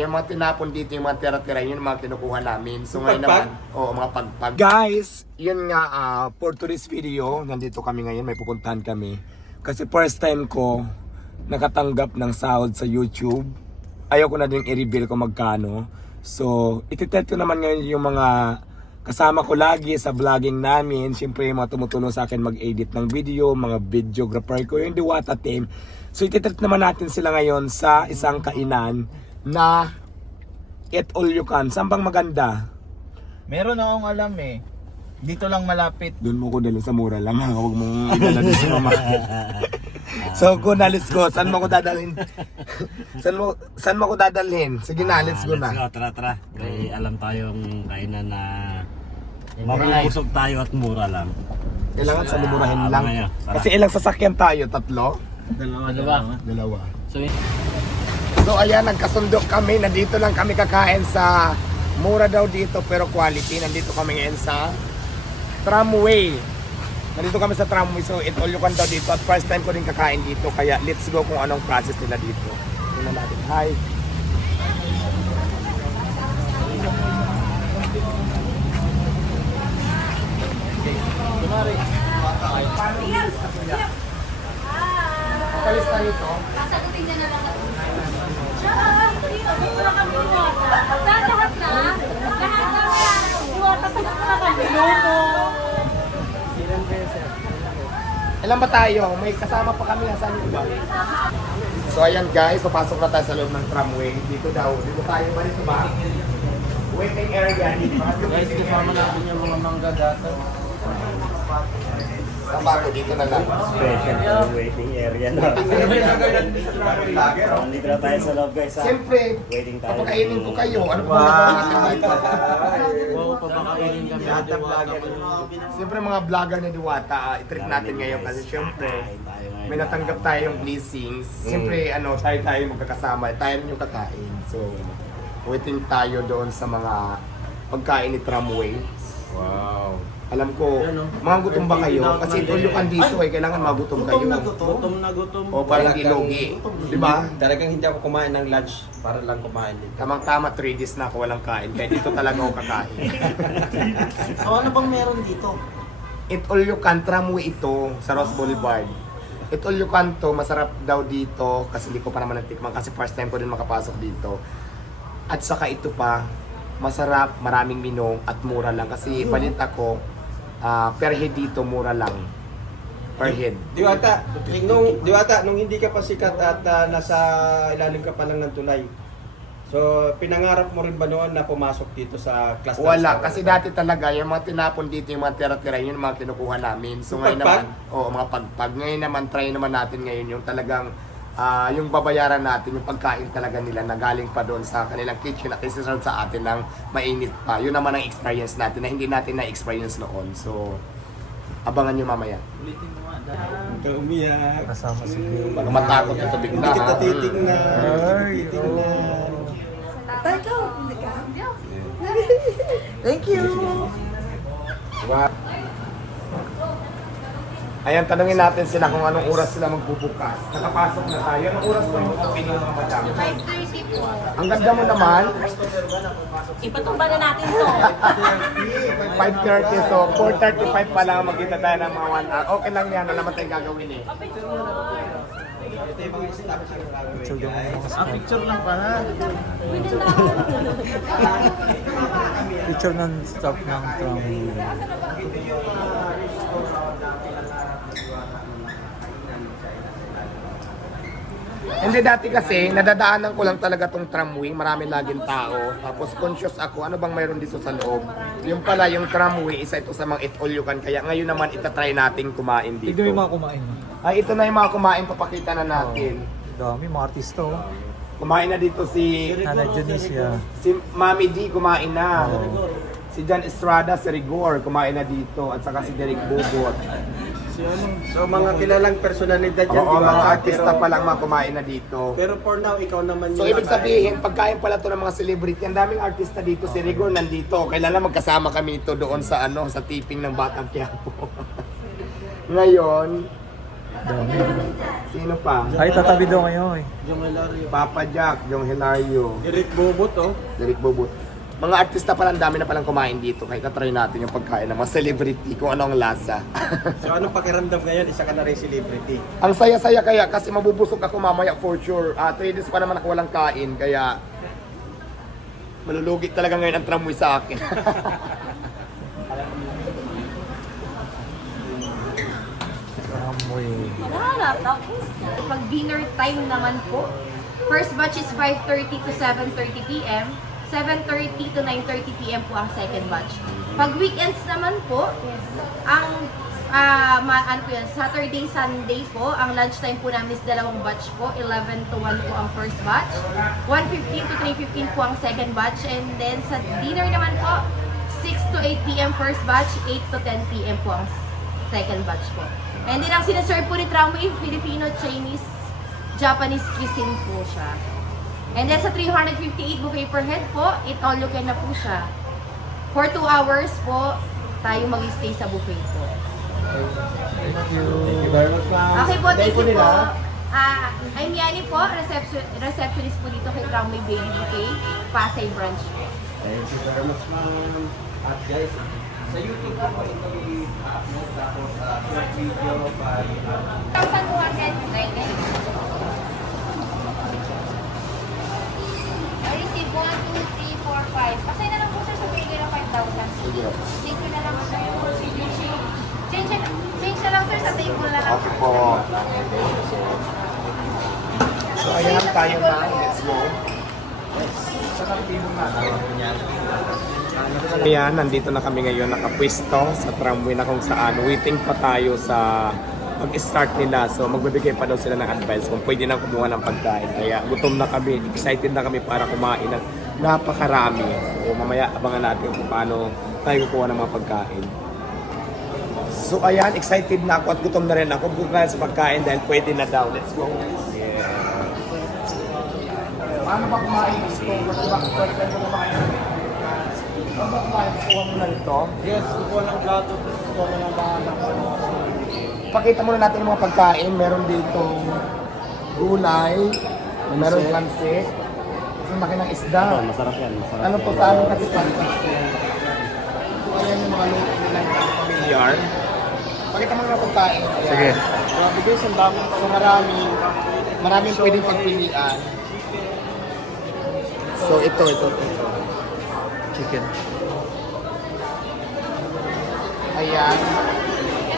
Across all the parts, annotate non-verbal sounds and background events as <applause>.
Yung mga tinapon dito, yung mga tira-tira, yun yung mga kinukuha namin. So ngayon naman, oo, mga pagpag. Guys, yun nga, ah, for today's video, nandito kami ngayon, may pupuntahan kami. Kasi first time ko nakatanggap ng sahod sa YouTube. Ayaw ko na din i-reveal kung magkano. So, ititet ko naman ngayon yung mga kasama ko lagi sa vlogging namin. Siyempre, yung mga tumutulong sa akin mag-edit ng video, mga videographer ko, yung Diwata team. So, ititet naman natin sila ngayon sa isang kainan na Eat All You Can. Saan bang maganda? Meron akong alam eh. Dito lang malapit. Doon mo ko dalhin sa mura lang ha. Huwag mong idala din sa mama. <laughs> so, kung nalis ko, saan mo ko dadalhin? saan mo, saan mo ko dadalhin? Sige na, let's go Let's na. go, tara, tara. Kaya alam tayong kainan na mabubusog tayo at mura lang. Kailangan sa mumurahin Ah, lang. Kasi ilang sasakyan tayo? Tatlo? Dalawa. Dalawa. Dalawa. So, So ayan, nagkasundo kami. Nandito lang kami kakain sa mura daw dito pero quality. Nandito kami ngayon sa tramway. Nandito kami sa tramway. So it all you can daw dito. At first time ko rin kakain dito. Kaya let's go kung anong process nila dito. Tingnan natin. Hi. Kalis tayo ito. Sasagutin niya na lang ako. Siya, dito, dito na kami iwata. Sa lahat na, lahat na iwata, sagot na kami. Lomo. Ilan ba tayo? May kasama pa kami nasa iba. So ayan guys, papasok na tayo sa loob ng tramway. Dito daw, dito tayo ba dito ba? Waiting area dito. Guys, kasama natin yung mga mangga data. Tama ko dito na lang. special waiting area na. Nandito na tayo sa loob guys. Siyempre, Waiting tayo. papakainin ko kayo. Ano ba wow. natin dito? Wow, papakainin kami ng diwata. Siyempre mga vlogger ni Diwata, ah, i-treat natin ngayon kasi siyempre may natanggap tayong blessings. Siyempre ano, tayo tayo magkakasama, tayo rin yung kakain. So, waiting tayo doon sa mga pagkain ni Tramway. Wow. Alam ko, mga gutom ba kayo? Kasi tulukan dito eh, kailangan magutom kayo. Gutom na gutom. O parang ilogi. Di ba? Talagang hindi ako kumain ng lunch para lang kumain dito. Tamang-tama, 3 days na ako walang kain. Kaya dito talaga ako kakain. <laughs> So ano bang meron dito? It all you can, tramway ito sa Ross Boulevard. It all you can to, masarap daw dito kasi hindi ko pa naman natikman kasi first time ko din makapasok dito. At saka ito pa, masarap, maraming minong at mura lang kasi balita ko, ah, per head dito mura lang. Per head. Diwata, nung Diwata, nung hindi ka pa sikat at ah, nasa ilalim ka pa lang ng tulay. So, pinangarap mo rin ba noon na pumasok dito sa class Wala, kasi dati talaga yung mga tinapon dito, yung mga tira-tira, yun yung mga kinukuha namin. So ngayon Pagpag? naman, oo, mga pagpag. Ngayon naman, try naman natin ngayon yung talagang ah, yung babayaran natin, yung pagkain talaga nila na galing pa doon sa kanilang kitchen at isiserve sa atin ng mainit pa. Yun naman ang experience natin na hindi natin na-experience noon. So, abangan nyo mamaya. Umiyak. Kasama si Baka matakot ito bigla. Hindi kita titignan. Ay, titignan. Thank you. Wow. Ayan, tanungin natin sila kung anong oras sila magbubukas. Nakapasok na tayo. Anong oras po yung open yung mga madam? 5.30 po. Ang ganda mo naman. Ipatumba na natin to. 5.30, so 4.35 pa lang magkita tayo ng mga 1 hour. Okay lang yan, wala naman tayong gagawin eh. Ito yung mga staff ng gagawin, guys. Ah, picture lang pala. picture ng staff ng tramway. Hindi dati kasi, nadadaanan ko lang talaga tong tramway, marami laging tao. Tapos conscious ako, ano bang mayroon dito sa loob? Yung pala, yung tramway, isa ito sa mga eat all you can. Kaya ngayon naman, itatry nating kumain dito. Mo yung mga kumain. Ay, ito na yung mga kumain, papakita na natin. Dami, mga artista oh. Kumain na dito si Nana Janicia. si Mami D, kumain na. Si Jan Estrada, si Rigor, kumain na dito. At saka si Derek Bubot. So, mga kilalang personalidad yan, Oo, Diwata, mga artista pa lang mga kumain na dito. Pero for now, ikaw naman So yung ibig sabihin, pagkain pala to ng mga celebrity, ang daming artista dito, si Rigor nandito. Kailangan magkasama kami ito doon sa ano, sa tipping ng Batang Quiapo. <laughs> Ngayon, Dami. Sino pa? Ay, tatabi daw kayo eh. Yung Hilario. Papa Jack, Jong Hilario, Eric Bobot, oh. Derek Bobot. Mga artista pala, ang dami na palang kumain dito. Kaya try natin yung pagkain ng mga celebrity kung ano ang lasa. <laughs> So anong pakiramdam ngayon? Isa ka na rin celebrity. ang saya-saya kaya kasi mabubusog ako mamaya for sure. Ah, three days pa naman ako walang kain. Kaya malulugi talaga ngayon ang tramway sa akin. <laughs> Tapos pag dinner time naman po, first batch is 5.30 to 7.30 p.m. 7.30 to 9.30 p.m. po ang second batch. Pag weekends naman po, ang ma ano po yan, Saturday, Sunday po, ang lunchtime po namin is dalawang batch po, 11 to 1 po ang first batch, 1.15 to 3.15 po ang second batch, and then sa dinner naman po, 6 to 8 p.m. first batch, 8 to 10 p.m. po ang second batch po. And then ang sinaserve po ni Tramway, Filipino, Chinese, Japanese cuisine po siya. And then sa 358 buffet per head po, it all you can na po siya. For 2 hours po, tayo mag-stay sa buffet po. Thank you. Thank you very much, ma'am. Okay po, thank you po. Ah, I'm Yani po, reception, receptionist po dito kay Crown May Baby Buffet, Pasay branch po. Thank you very much, ma'am. At guys, sa YouTube po po ito i-upload tapos ah, sa uh, video by... Ah, 1,299. Receive 1, 2, 3, 4, 5. Pasay na lang po sir sa bigay ng 5,000. Sige. Change ko na lang sir yung change. Change, change na lang sir sa table na lang. Okay po. So ayan lang tayo na. Let's go. Ayan, nandito na kami ngayon nakapwesto sa tramway na kung saan waiting pa tayo sa mag-start nila. So magbibigay pa daw sila ng advice kung pwede na kumuha ng pagkain. Kaya gutom na kami, excited na kami para kumain ng napakarami. So mamaya abangan natin kung paano tayo kukuha ng mga pagkain. So ayan, excited na ako at gutom na rin ako. Gutom sa pagkain dahil pwede na daw. Let's go. Yeah. Paano ba kumain gusto? Ba kumain? Paano ba kumain? Kuha mo na ito. Yes, kukuha ng plato, kukuha mo ng bahanak. Pakita muna natin yung mga pagkain. Meron dito gulay, meron pansit, ang laki ng isda. Oh, masarap yan. Masarap Ano po sa amin kasi pansit. So ayan yung mga luto nila ng pamilyar. Pakita mo na pagkain. Ayan. Sige. Grabe guys, ang dami. So marami, maraming pwedeng pagpilian. So ito, ito, ito. Chicken. Ayan.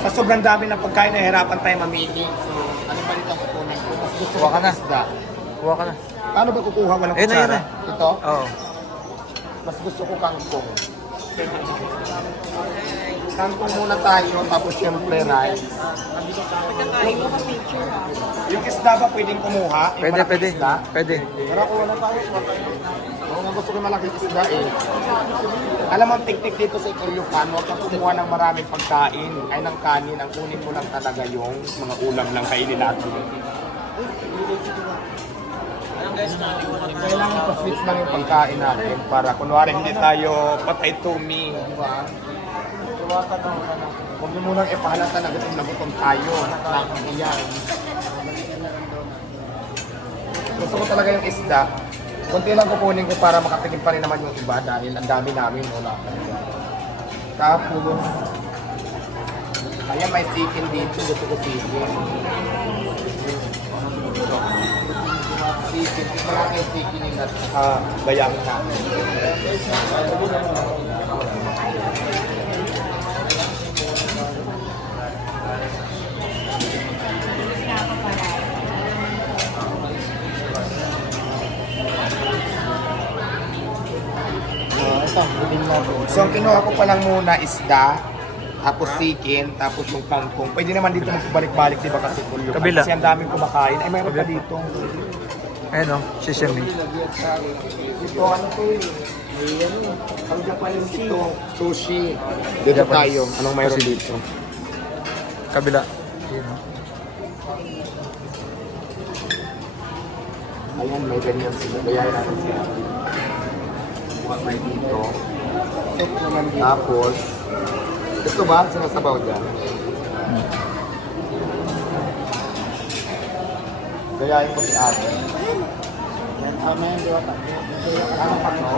Sa sobrang dami ng pagkain, nahihirapan tayo mamili. So, ano ba ang kukunin ko? Mas gusto ko Kuha ka na. isda. Kuha ka na. Paano ba kukuha? Walang Ayun na, kutsara? ayun Ito? Oo. Mas gusto ko kangkong. Kangkong muna tayo, tapos syempre rice. Yung isda ba pwedeng kumuha? Yung Pwede, malaking pwede. Isda? Pwede. Tara, kuha na tayo. Nga gusto ko malaking isda eh. Alam mo, teknik dito sa Ikulyokan, huwag kang kumuha ng maraming pagkain, ay ng kanin, ang kunin mo lang talaga yung mga ulam lang kainin natin. Kailangan pa-switch lang yung pagkain natin para kunwari hindi tayo patay tumi, di ba? Huwag niyo munang ipahalata na gutom na gutom tayo. Nakakahiyan. Gusto ko talaga yung isda. Kunti lang kukunin ko para makatingin pa rin naman yung iba dahil ang dami namin wala. Tapos, ayan may chicken dito. Gusto ko chicken. Chicken. Malaki chicken yung nat uh, bayang namin. So, ang kinuha ko pa lang muna isda, tapos chicken, tapos yung kangkong. Pwede naman dito magbalik-balik, di ba kasi kulyo. Kabila. Kasi ang daming kumakain. Ay, mayroon pa dito. Ayun o. Sesame. Ito, ano to eh? May ang Japanese ito, sushi. Dito tayo. Anong mayroon dito? Kabila. Ayun o. Ayan, may ganyan sila. Bayaran natin sila. Kuha tayo dito. Tapos, ito ba? Sinasabaw dyan? Gayahin ko si ate. Ano pa to?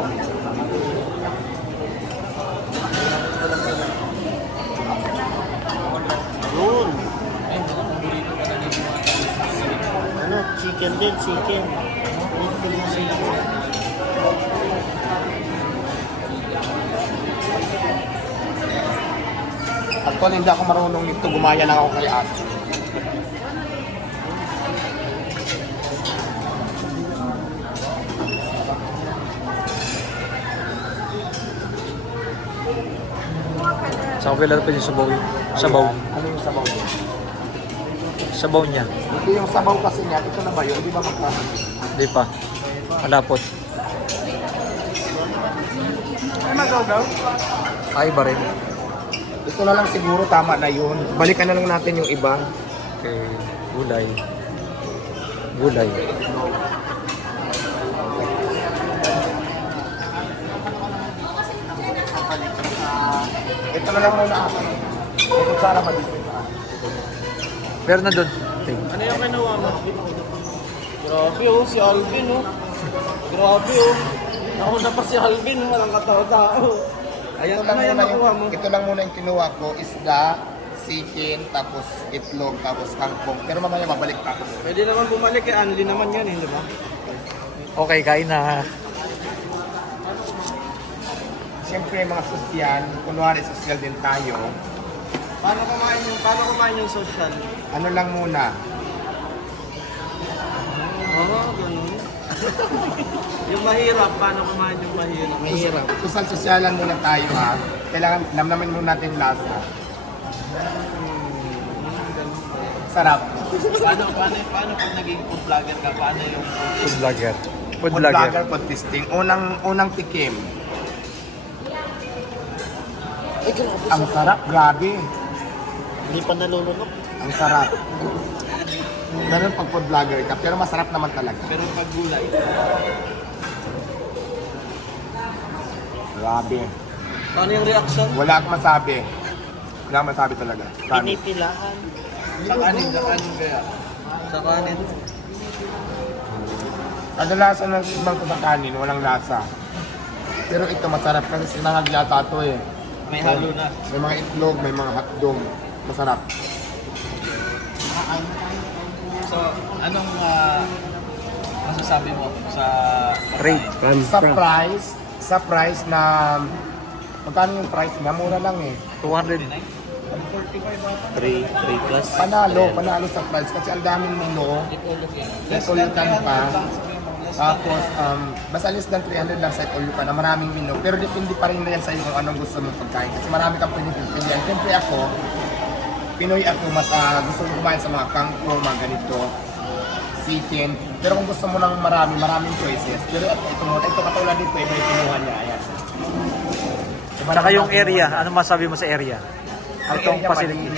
Yun. Ano, chicken din, chicken. Actually, hindi ako marunong nito. Gumaya lang ako kay ate. Sa kapila pa yung sabaw. Sabaw. Ano yung sabaw niya? Sabaw niya. Hindi yung sabaw kasi niya. Ito na ba yun? Hindi ba magkano? Hindi pa. Malapot. Ay, magaw Ay, ba rin? Ito na lang siguro tama na yun. Balikan na lang natin yung iba. Okay. Gulay. Gulay. Ito na lang muna ako. Ito sana maliit. Pero na doon. Ano yung kinuha mo? Grabe oh, si Alvin oh. Grabe oh. Ako na pa si Alvin, walang katao-tao. Ayan, Ito ano lang, yung muna yung, mo? ito lang muna yung kinuha ko. Isda, sikin, tapos itlog, tapos kangkong. Pero mamaya babalik pa ako. Pwede naman bumalik eh, ano din naman yan eh, di ba? Okay, kain na. Siyempre mga sosyal, kunwari sosyal din tayo. Paano kumain yung, paano kumain yung social? Ano lang muna, Oo, oh, ganun. Yung mahirap, paano kumain yung mahirap? mahirap. Sosyal sosyalan muna tayo ha. Kailangan namnamin muna natin yung lasa. Sarap. paano, paano, paano pag naging food vlogger ka? Paano yung Food vlogger. Food Food vlogger. vlogger, food testing. Unang, unang tikim. Ang sarap, grabe. Hindi pa nalulunok. Ang sarap. Ganun pag food vlogger ka, pero masarap naman talaga. Pero pag gulay, Grabe. paano yung reaction? Wala akong masabi. Wala akong masabi talaga. Promise. Pinipilahan. Sa kanin, sa kanin kaya. Sa kanin. Kadalasan ng ibang ko sa kanin, walang lasa. Pero ito masarap kasi sinangag yata ito eh. May halo na. May mga itlog, may mga hotdog. Masarap. So, anong ah, masasabi mo sa Rate. Sa price, sa price na magkano yung price na mura lang eh. 200. 3, 3 plus. Panalo, panalo sa price kasi ang daming menu. Set all you can pa. Tapos, um, basta less than 300 lang set all you can na maraming menu. Pero depende pa rin na yan sa iyo kung anong gusto mong pagkain. Kasi marami kang pwede pipilian. Siyempre ako, Pinoy ako, mas ah, gusto ko kumain sa mga kangkong, mga ganito, chicken. Pero kung gusto mo ng marami, maraming choices. Pero ito, ito mo, ito katulad dito, iba yung kinuha niya. Ayan. Saka yung area. Ano masabi mo sa area? Ang Itong facility.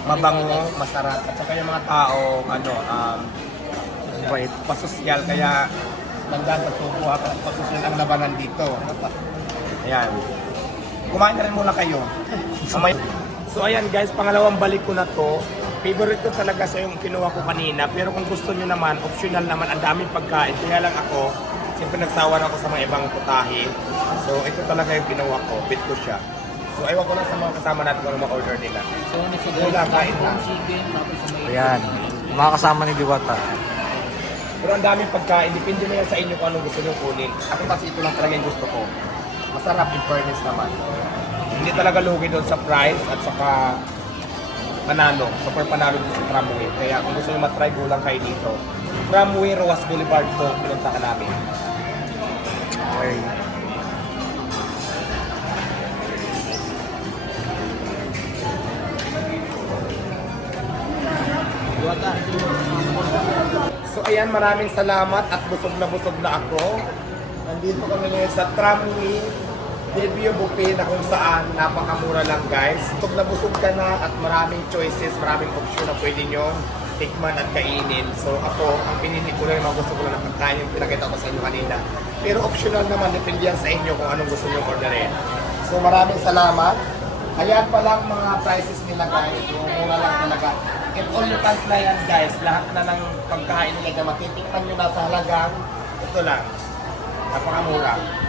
mabango, masarap. At saka yung mga tao, ano, um, Bait. pasosyal, kaya nandaan sa subo ha, pasosyal ang labanan dito. Ayan. Kumain na rin muna kayo. <laughs> Mamay- So ayan guys, pangalawang balik ko na to. Favorite ko talaga sa yung kinuha ko kanina. Pero kung gusto nyo naman, optional naman, ang daming pagkain. Kaya lang ako, siyempre nagsawar ako sa mga ibang putahe. So ito talaga yung kinuha ko, bit ko siya. So ewan ko lang sa mga kasama natin kung ano mga order nila. So wala, kain lang. Ayan. Mga kasama ni Diwata. Pero ang daming pagkain, depende na yan sa inyo kung anong gusto nyo kunin. Ako kasi ito lang talaga yung gusto ko. Masarap in fairness naman. Hindi talaga lugi doon sa price at saka panalo. Super panalo dito sa Tramway. Kaya kung gusto nyo matry, go lang kayo dito. Tramway, Roas Boulevard to, pinunta ka namin. Okay. So ayan, maraming salamat at busog na busog na ako. Nandito kami ngayon sa Tramway Debut Buffet na kung saan napakamura lang guys. Busog na busog ka na at maraming choices, maraming option na pwede nyo tikman at kainin. So ako, ang pinili ko na yung gusto ko lang na pagkain yung pinakita ko sa inyo kanina. Pero optional naman, depende yan sa inyo kung anong gusto nyo orderin. So maraming salamat Ayan pa lang mga prices nila guys. So, mura lang talaga. It all can na yan guys. Lahat na ng pagkain nila na matitikman nyo na sa halagang. Ito lang. Napakamura.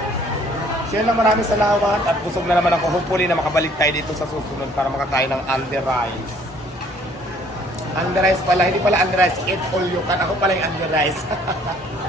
Share lang maraming salamat at busog na naman ako. Hopefully na makabalik tayo dito sa susunod para makakain ng under rice. Under rice pala, hindi pala under rice. Eat all you can. Ako pala yung under rice. <laughs>